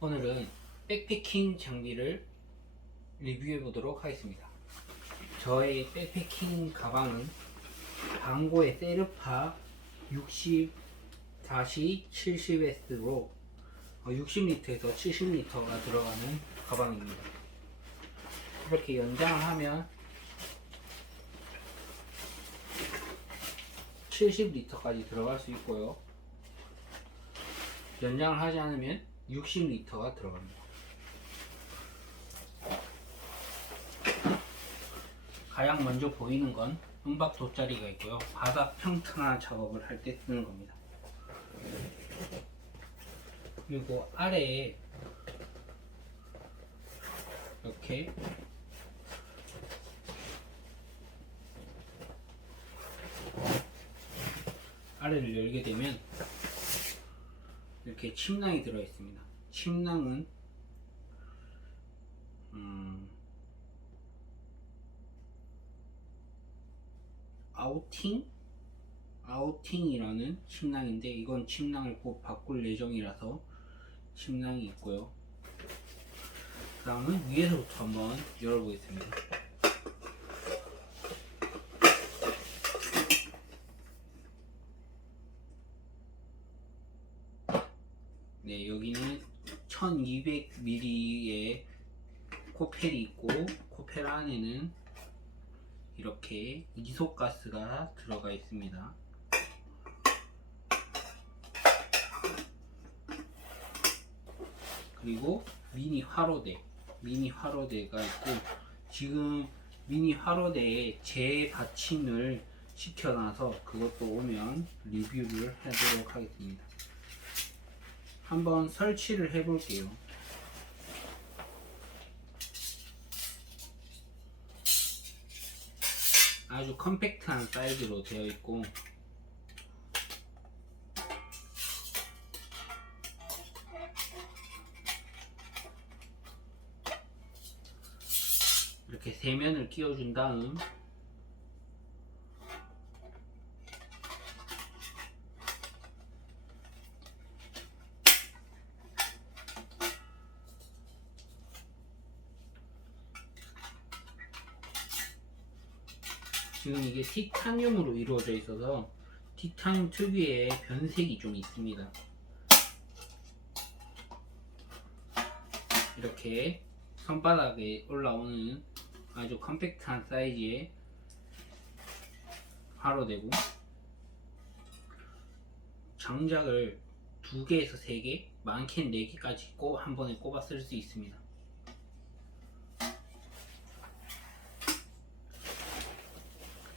오늘은 백패킹 장비를 리뷰해 보도록 하겠습니다. 저의 백패킹 가방은 방고의 세르파 60 70S로 60리터에서 70리터가 들어가는 가방입니다. 이렇게 연장을 하면 70리터까지 들어갈 수 있고요. 연장을 하지 않으면 60리터가 들어갑니다. 가장 먼저 보이는 건 음박 돗자리가 있고요. 바닥 평탄화 작업을 할 때 쓰는 겁니다. 그리고 아래에 이렇게 아래를 열게 되면 이렇게 침낭이 들어 있습니다. 침낭은 음, 아우팅 아우팅이라는 침낭인데 이건 침낭을 곧 바꿀 예정이라서 침낭이 있고요. 그 다음은 위에서부터 한번 열어보겠습니다. 네, 여기는 1200ml의 코펠이 있고 코펠 안에는 이렇게 이소가스가 들어가 있습니다. 그리고 미니 화로대, 미니 화로대가 있고 지금 미니 화로대에 재 받침을 시켜놔서 그것도 오면 리뷰를 하도록 하겠습니다. 한번 설치를 해 볼게요. 아주 컴팩트한 사이즈로 되어 있고 이렇게 세 면을 끼워준 다음 지금 이게 티타늄으로 이루어져 있어서 티타늄 특유의 변색이 좀 있습니다. 이렇게 손바닥에 올라오는 아주 컴팩트한 사이즈의 화로되고 장작을 두 개에서 세 개, 많게는 네 개까지 꼭한 번에 쓸수 있습니다.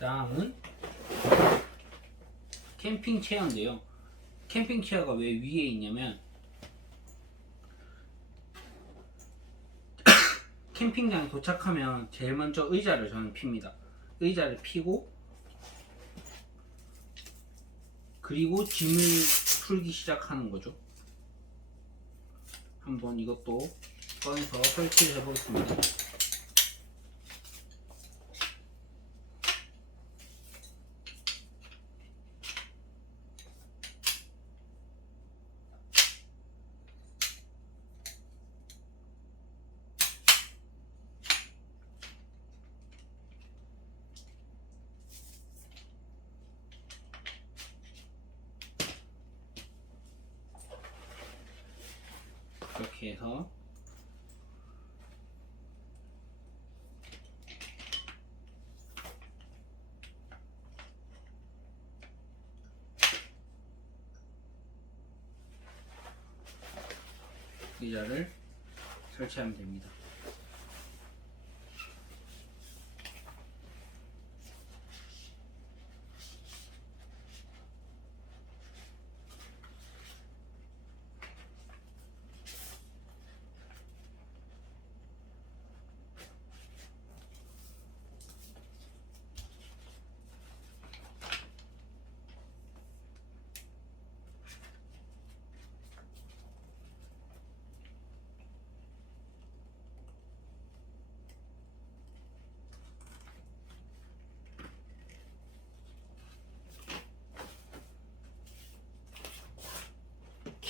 다음은 캠핑 체어인데요. 캠핑 체어가 왜 위에 있냐면 캠핑장에 도착하면 제일 먼저 의자를 저는 핍니다. 의자를 피고 그리고 짐을 풀기 시작하는 거죠. 한번 이것도 꺼내서 설치를 해보겠습니다. 이렇게 해서 의자를 설치하면 됩니다.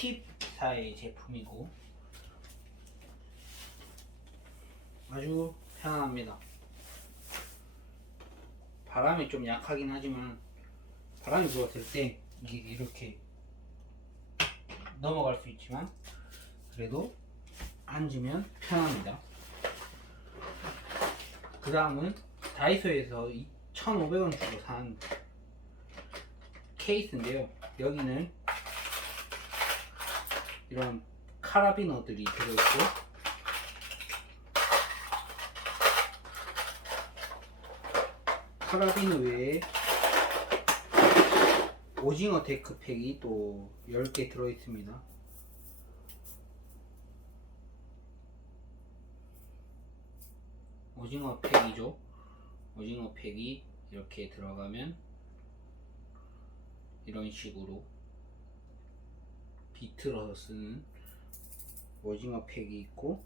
킵사의 제품이고 아주 편안합니다. 바람이 좀 약하긴 하지만 바람이 불었을 때 이게 이렇게 넘어갈 수 있지만 그래도 앉으면 편합니다. 그 다음은 다이소에서 2,500원 주고 산 케이스인데요. 여기는 이런 카라비너들이 들어있고 카라비너 외에 오징어 데크팩이 또 10개 들어있습니다. 오징어 팩이죠. 오징어 팩이 이렇게 들어가면 이런 식으로 비틀어서 쓰는 오징어 팩이 있고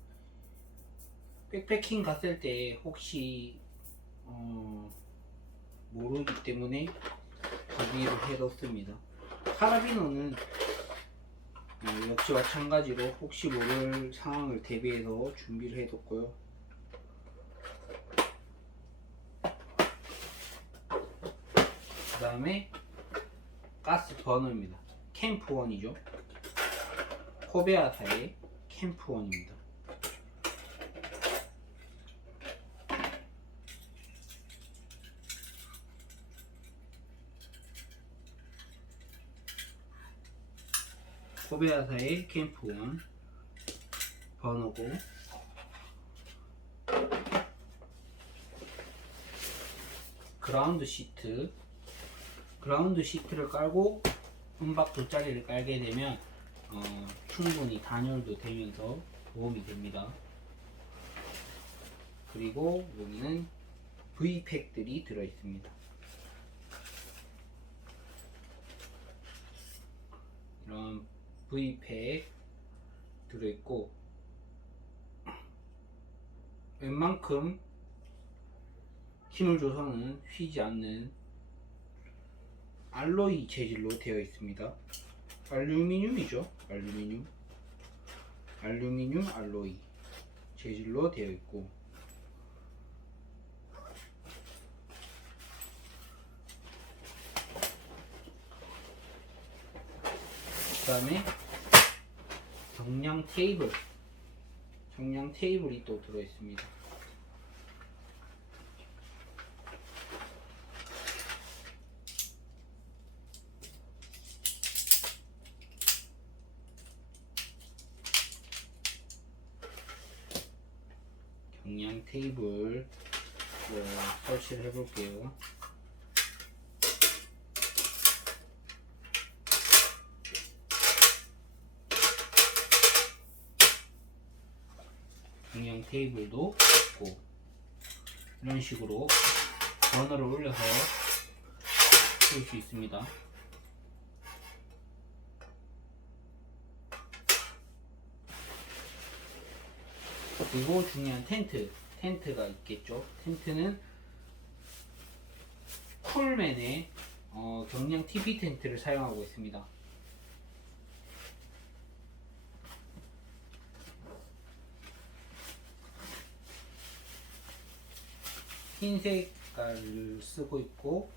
백패킹 갔을 때 혹시 어, 모르기 때문에 구비를 해뒀습니다. 카라비노는 어, 역시 마찬가지로 혹시 모를 상황을 대비해서 준비를 해뒀고요. 그 다음에 가스 버너입니다. 캠프 원이죠. 코베아사의 캠프원입니다. 코베아사의 캠프원 번호고 그라운드 시트 그라운드 시트를 깔고 은박 돗자리를 깔게 되면 어, 충분히 단열도 되면서 도움이 됩니다. 그리고 여기는 V팩들이 들어 있습니다. 이런 V팩 들어 있고 웬만큼 힘을 줘서는 휘지 않는 알로이 재질로 되어 있습니다. 알루미늄이죠. 알루미늄. 알루미늄 알로이 재질로 되어 있고 그 다음에 정량 테이블 정량 테이블이 또 들어 있습니다. 경량 테이블 뭐 설치를 해볼게요. 경량 테이블도 있고 이런 식으로 버너를 올려서 쓸 수 있습니다. 그리고 중요한 텐트 텐트가 있겠죠. 텐트는 쿨맨의 어, 경량 TP 텐트를 사용하고 있습니다. 흰 색깔을 쓰고 있고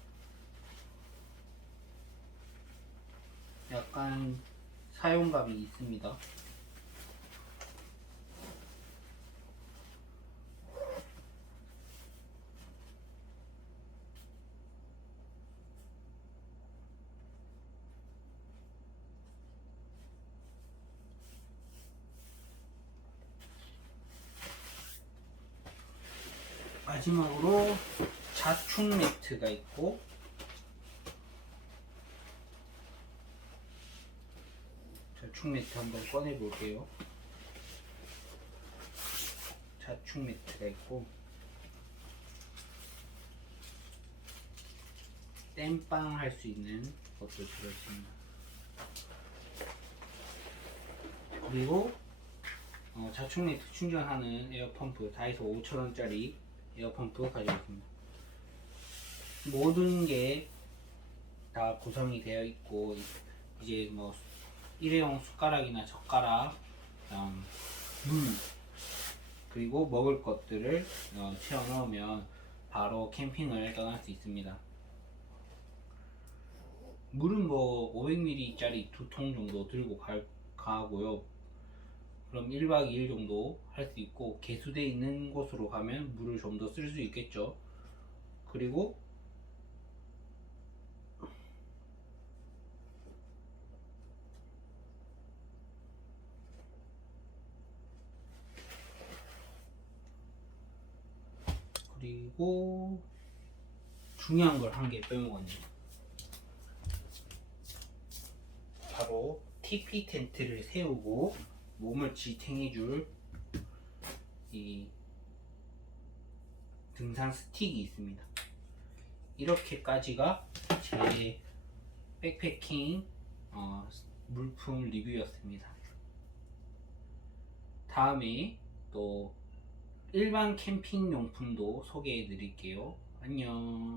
약간 사용감이 있습니다 마지막으로 자충 매트가 있고 자충 매트 한번 꺼내 볼게요. 자충 매트가 있고 땜빵 할 수 있는 것도 들어있습니다. 그리고 어, 자충 매트 충전하는 에어펌프 다이소 5,000원짜리 에어펌프 가지고 있습니다. 모든 게 다 구성이 되어 있고 이제 뭐 일회용 숟가락이나 젓가락, 그다음 물 그리고 먹을 것들을 어, 채워 넣으면 바로 캠핑을 떠날 수 있습니다. 물은 뭐 500ml짜리 두 통 정도 들고 갈, 가고요. 그럼 1박 2일 정도 할 수 있고 개수대 있는 곳으로 가면 물을 좀 더 쓸 수 있겠죠. 그리고 그리고 중요한 걸 한 개 빼먹었네요. 바로 TP 텐트를 세우고 몸을 지탱해줄 이 등산 스틱이 있습니다. 이렇게까지가 제 백패킹 어, 물품 리뷰였습니다. 다음에 또 일반 캠핑 용품도 소개해 드릴게요. 안녕.